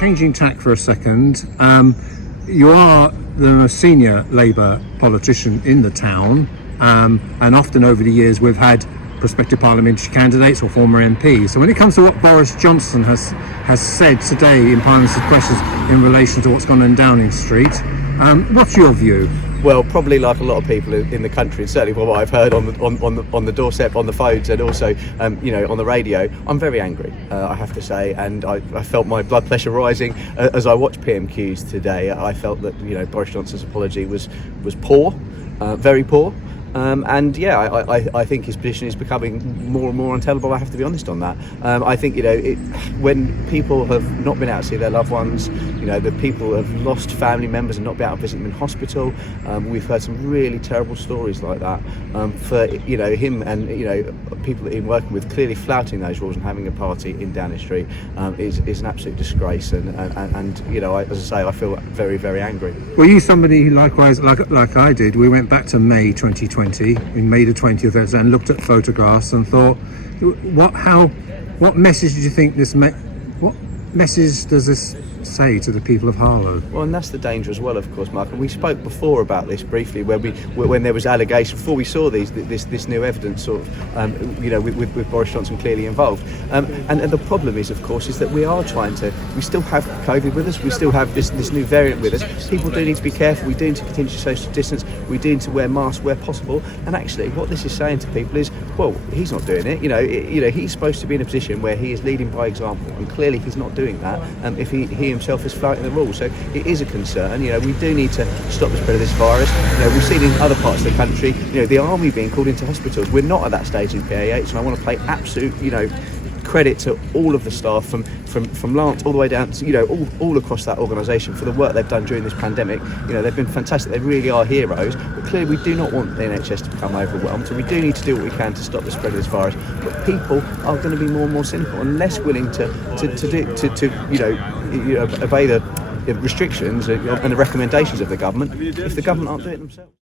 changing tack for a second, you are the most senior Labour politician in the town, and often over the years we've had prospective parliamentary candidates or former MPs. So when it comes to what Boris Johnson has said today in Parliamentary questions in relation to what's gone on in Downing Street, what's your view? Well, probably like a lot of people in the country, certainly from what I've heard on the doorstep, on the phones, and also on the radio, I'm very angry, I have to say, and I felt my blood pressure rising as I watched PMQs today. I felt that Boris Johnson's apology was poor, very poor. I think his position is becoming more and more untenable. I have to be honest on that. I think when people have not been out to see their loved ones, the people have lost family members and not been out to visit them in hospital. We've heard some really terrible stories like that. For him and people that he's working with clearly flouting those rules and having a party in Downing Street is an absolute disgrace. And as I say, I feel very, very angry. Were you somebody who, likewise, like I did, we went back to May 2020, in May the 20th, and looked at photographs and thought, what message do you think what message does this say to the people of Harlow? Well, and that's the danger as well, of course, Mark. And we spoke before about this briefly, when there was allegations before we saw this new evidence, sort of, with Boris Johnson clearly involved. And the problem is, of course, is that we still have COVID with us. We still have this new variant with us. People do need to be careful. We do need to continue to social distance. We do need to wear masks where possible. And actually, what this is saying to people is, well, he's not doing it. He's supposed to be in a position where he is leading by example, and clearly he's not doing that. If he himself is flouting the rules, so it is a concern. We do need to stop the spread of this virus. We've seen in other parts of the country, the army being called into hospitals. We're not at that stage in PAH, and I want to pay absolute, credit to all of the staff from Lance all the way down to all across that organisation for the work they've done during this pandemic. They've been fantastic. They really are heroes. But clearly, we do not want the NHS to become overwhelmed. So we do need to do what we can to stop the spread of this virus. But people are going to be more and more cynical and less willing to obey the restrictions and the recommendations of the government if the government aren't doing it themselves.